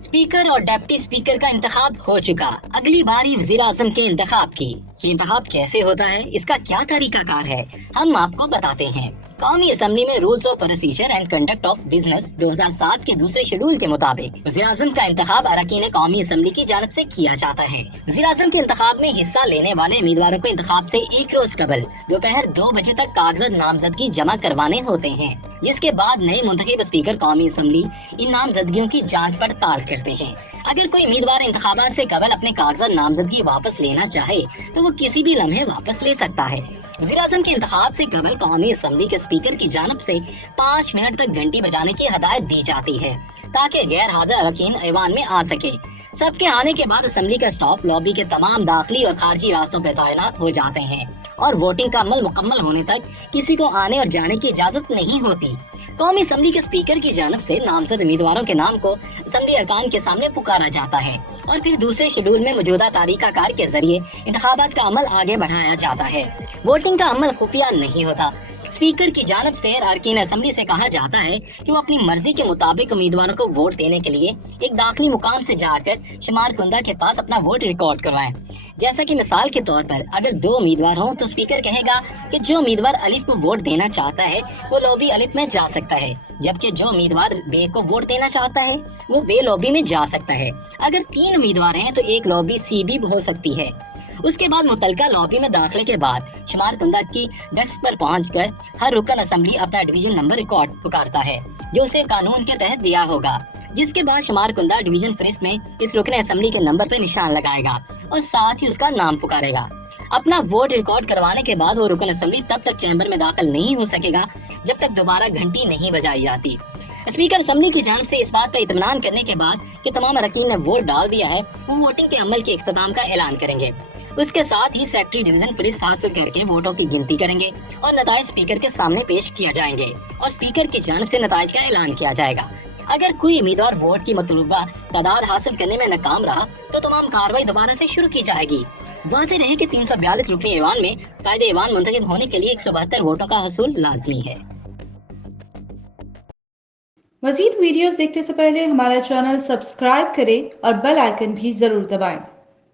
Speaker और deputy speaker का इंतखाब हो चुका। अगली बारी वज़ीर आज़म के इंतखाब की। ये इंतखाब कैसे होता है, इसका क्या तरीकाकार है, हम आपको बताते हैं। कौमी असम्बली में rules of procedure and conduct of business 2007 के दूसरे शेड्यूल के मुताबिक वज़ीर आज़म का इंतखाब अरकान कौमी असम्बली की जानब से किया जाता है। वज़ीर आज़म के इंतखाब में हिस्सा लेने वाले उम्मीदवारों को इंतखाब से एक रोज कबल दोपहर 2 बजे तक कागजात नामजदगी जमा करवाने होते हैं, जिसके बाद नए मुंतखब स्पीकर कौमी असम्बली इन नामजदगियों की जांच पड़ताल करते हैं। अगर कोई उम्मीदवार इंतखाबात से कबल अपने कागजात नामजदगी वापस लेना चाहे तो वो किसी भी लम्हे वापस ले सकता है। वज़ीर आज़म के इंतखाब से कबल कौमी असम्बली के स्पीकर की जानब से 5 मिनट तक घंटी बजाने की हदायत दी जाती है ताकि गैर हाजिर अरकान ऐवान में आ सके। सबके आने के बाद असम्बली का स्टाफ लॉबी के तमाम दाखिली और खारजी रास्तों पर तैनात हो जाते हैं और वोटिंग का अमल मुकम्मल होने तक किसी को आने और जाने की इजाजत नहीं होती। कौमी असम्बली के स्पीकर की जानब से नामजद उम्मीदवारों के नाम को असम्बली अरकान के सामने पुकारा जाता है और फिर दूसरे शेड्यूल में मौजूदा तरीकाकार के जरिए इंतखाबात का अमल आगे बढ़ाया जाता है। वोटिंग का अमल खुफिया नहीं होता। स्पीकर की जानब से अरकान असम्बली से कहा जाता है कि वो अपनी मर्जी के मुताबिक उम्मीदवारों को वोट देने के लिए एक दाखिली मुकाम से जाकर शुमार कुंदा के पास अपना वोट रिकॉर्ड करवाएं। जैसा कि मिसाल के तौर पर अगर 2 उम्मीदवार हों तो स्पीकर कहेगा कि जो उम्मीदवार अलिफ को वोट देना चाहता है वो लॉबी अलिफ में जा सकता है, जबकि जो उम्मीदवार बे को वोट देना चाहता है वो बे लॉबी में जा सकता है। अगर 3 उम्मीदवार हैं तो एक लॉबी सी भी हो सकती है। उसके बाद मुतलका लॉबी में दाखिले के बाद शुमार कुंदा की डेस्क पर पहुंचकर हर रुकन असम्बली अपना डिवीजन नंबर रिकॉर्ड पुकारता है जो उसे कानून के तहत दिया होगा, जिसके बाद शुमार कुंदा डिवीजन फहरिस्त में इस रुकन असम्बली के नंबर पर निशान लगाएगा और साथ ही उसका नाम पुकारेगा। अपना वोट रिकॉर्ड करवाने के बाद वो रुकन असम्बली तब तक चैम्बर में दाखिल नहीं हो सकेगा जब तक दोबारा घंटी नहीं बजाई जाती। स्पीकर असम्बली की जानब से इस बात पर इत्मीनान करने के बाद कि तमाम अरकान ने वोट डाल दिया है, वो वोटिंग के अमल के इख्तिताम का ऐलान करेंगे। उसके साथ ही सेक्रेटरी डिवीजन फहरिस्त हासिल करके वोटों की गिनती करेंगे और नताइज स्पीकर के सामने पेश किया जाएंगे और स्पीकर की जानब से नताइज का ऐलान किया जाएगा। अगर कोई उम्मीदवार वोट की मतलूबा तादाद हासिल करने में नाकाम रहा तो तमाम कार्रवाई दोबारा से शुरू की जाएगी। वाज़ेह रहे कि 342 रुकनी ऐवान में कायदे ऐवान मुंतखब होने के लिए 172 वोटों का हसूल लाजमी है। मज़ीद वीडियोस देखने से पहले हमारा चैनल सब्सक्राइब करें और बेल आइकन भी जरूर दबाएं।